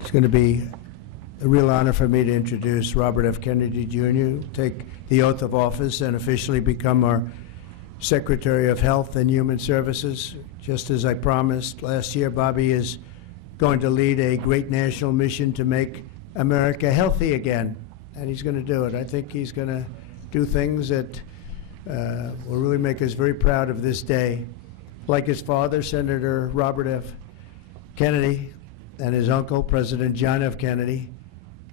It's going to be a real honor for me to introduce Robert F. Kennedy Jr., take the oath of office and officially become our Secretary of Health and Human Services. Just as I promised last year, Bobby is going to lead a great national mission to make America healthy again, and he's going to do it. I think he's going to do things that will really make us very proud of this day. Like his father, Senator Robert F. Kennedy, and his uncle, President John F. Kennedy,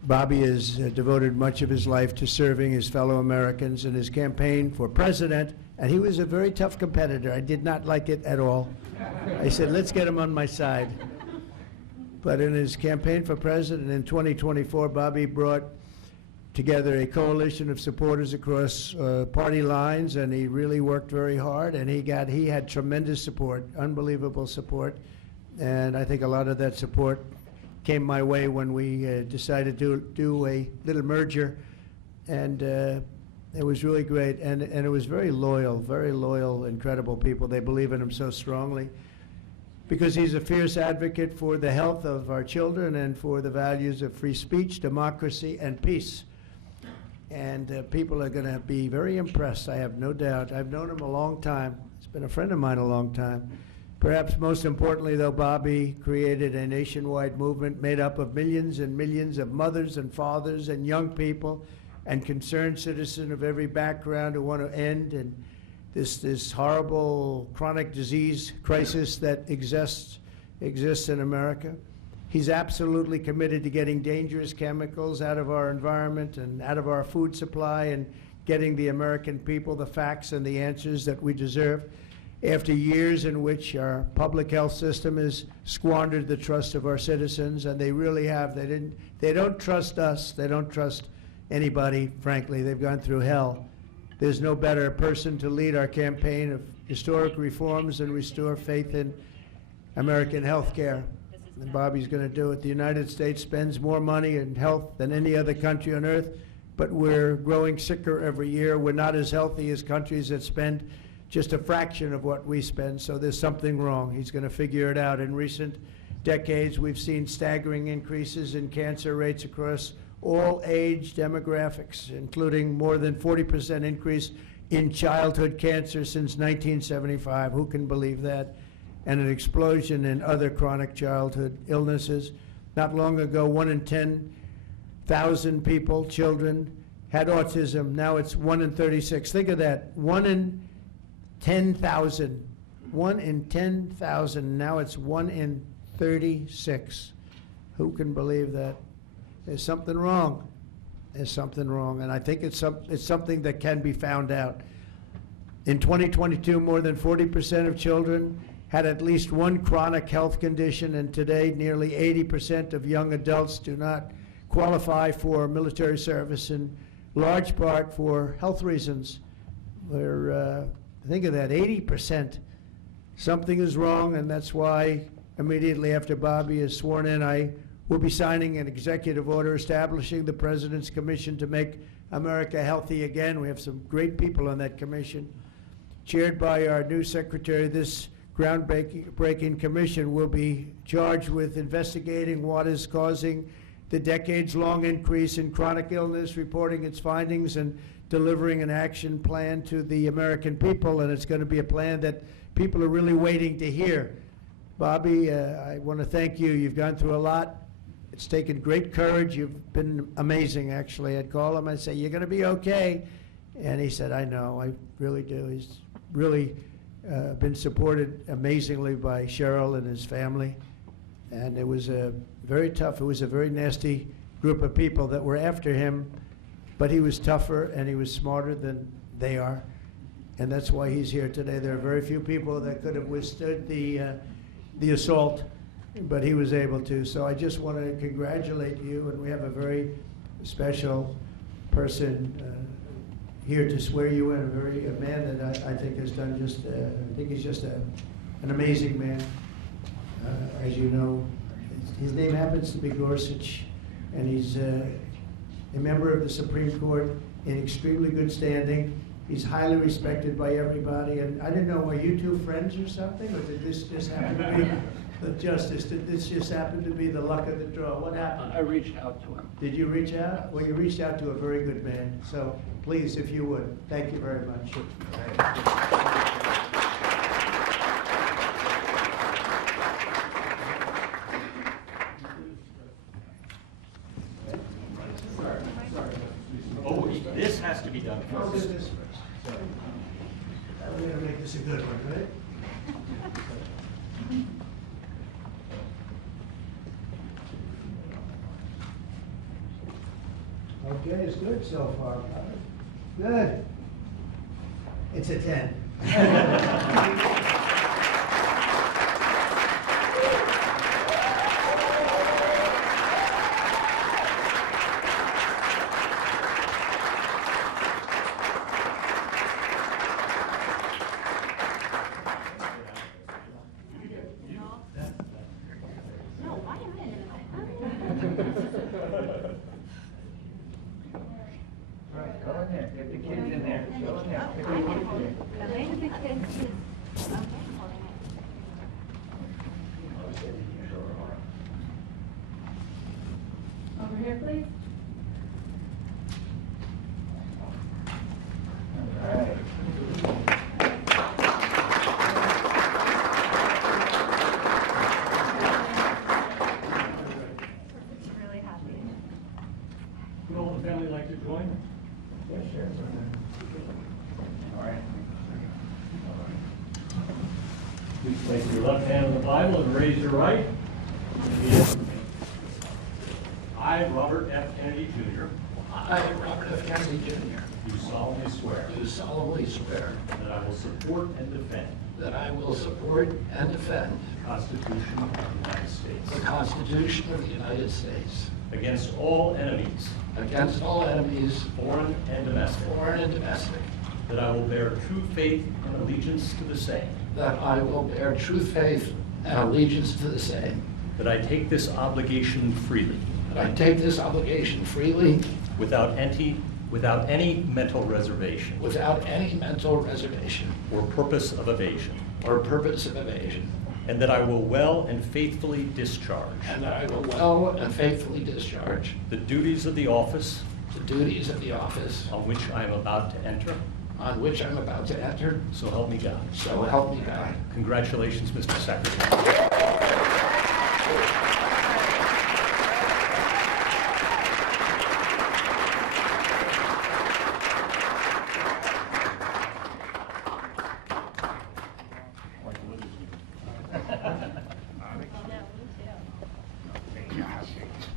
Bobby has devoted much of his life to serving his fellow Americans in his campaign for president, and he was a very tough competitor. I did not like it at all. I said, let's get him on my side. But in his campaign for president in 2024, Bobby brought together a coalition of supporters across party lines, and he really worked very hard, and he had tremendous support, unbelievable support. And I think a lot of that support came my way when we decided to do a little merger, and it was really great. And it was very loyal, incredible people. They believe in him so strongly because he's a fierce advocate for the health of our children and for the values of free speech, democracy, and peace. And people are going to be very impressed, I have no doubt. I've known him a long time. He's been a friend of mine a long time. Perhaps most importantly, though, Bobby created a nationwide movement made up of millions and millions of mothers and fathers and young people and concerned citizens of every background who want to end and this horrible chronic disease crisis that exists in America. He's absolutely committed to getting dangerous chemicals out of our environment and out of our food supply and getting the American people the facts and the answers that we deserve. After years in which our public health system has squandered the trust of our citizens, and they really have. They don't trust us. They don't trust anybody, frankly. They've gone through hell. There's no better person to lead our campaign of historic reforms and restore faith in American health care. And Bobby's going to do it. The United States spends more money in health than any other country on earth, but we're growing sicker every year. We're not as healthy as countries that spend just a fraction of what we spend, so there's something wrong. He's going to figure it out. In recent decades, we've seen staggering increases in cancer rates across all age demographics, including more than 40% increase in childhood cancer since 1975. Who can believe that? And an explosion in other chronic childhood illnesses. Not long ago, 1 in 10,000 people, children, had autism. Now it's 1 in 36. Think of that. 1 in 10,000. 1 in 10,000. Now it's 1 in 36. Who can believe that? There's something wrong. There's something wrong. And I think it's something that can be found out. In 2022, more than 40% of children had at least one chronic health condition, and today nearly 80% of young adults do not qualify for military service, in large part for health reasons. Think of that, 80%. Something is wrong, and that's why immediately after Bobby is sworn in, I will be signing an executive order establishing the President's Commission to Make America Healthy Again. We have some great people on that commission. Chaired by our new secretary, this groundbreaking commission will be charged with investigating what is causing the decades-long increase in chronic illness, reporting its findings, and delivering an action plan to the American people. And it's going to be a plan that people are really waiting to hear. Bobby, I want to thank you. You've gone through a lot. It's taken great courage. You've been amazing, actually. I'd call him and say, you're going to be okay. And he said, I know, I really do. He's really been supported amazingly by Cheryl and his family. And it was very tough. It was a very nasty group of people that were after him, but he was tougher and he was smarter than they are. And that's why he's here today. There are very few people that could have withstood the assault, but he was able to. So I just want to congratulate you, and we have a very special person here to swear you in, a man that I think has done just, I think he's just an amazing man. As you know, his name happens to be Gorsuch, and he's a member of the Supreme Court in extremely good standing. He's highly respected by everybody, and I didn't know, were you two friends or something, or did this just happen to be? The Justice, did this just happen to be the luck of the draw? What happened? I reached out to him. Did you reach out? Well, you reached out to a very good man, so please, if you would, thank you very much. Oh, this has to be done I'll do first. this first. So, I'm gonna make this a good one, right? Okay, it's good so far, Robert. Good. It's a 10. Go in there, get the kids in there. Go in there. Over here, please. All right. Really happy. Would all the family like to join? Yes, sure. All right. Please place your left hand on the Bible and raise your right. Repeat after me. I, Robert F. Kennedy Jr., I, Robert F. Kennedy Jr., do solemnly swear do solemnly swear that I will support and defend that I will support and defend the Constitution of the United States the Constitution of the United States against all enemies, against all enemies, foreign and domestic, foreign and domestic, that I will bear true faith and allegiance to the same, that I will bear true faith and allegiance to the same, that I take this obligation freely, that I take this obligation freely without any mental reservation without any mental reservation or purpose of evasion, or purpose of evasion, and that I will well and faithfully discharge and that I will well and faithfully discharge the duties of the office the duties of the office on which I am about to enter. on which I'm about to enter. So help me God. So help me God. Congratulations, Mr. Secretary.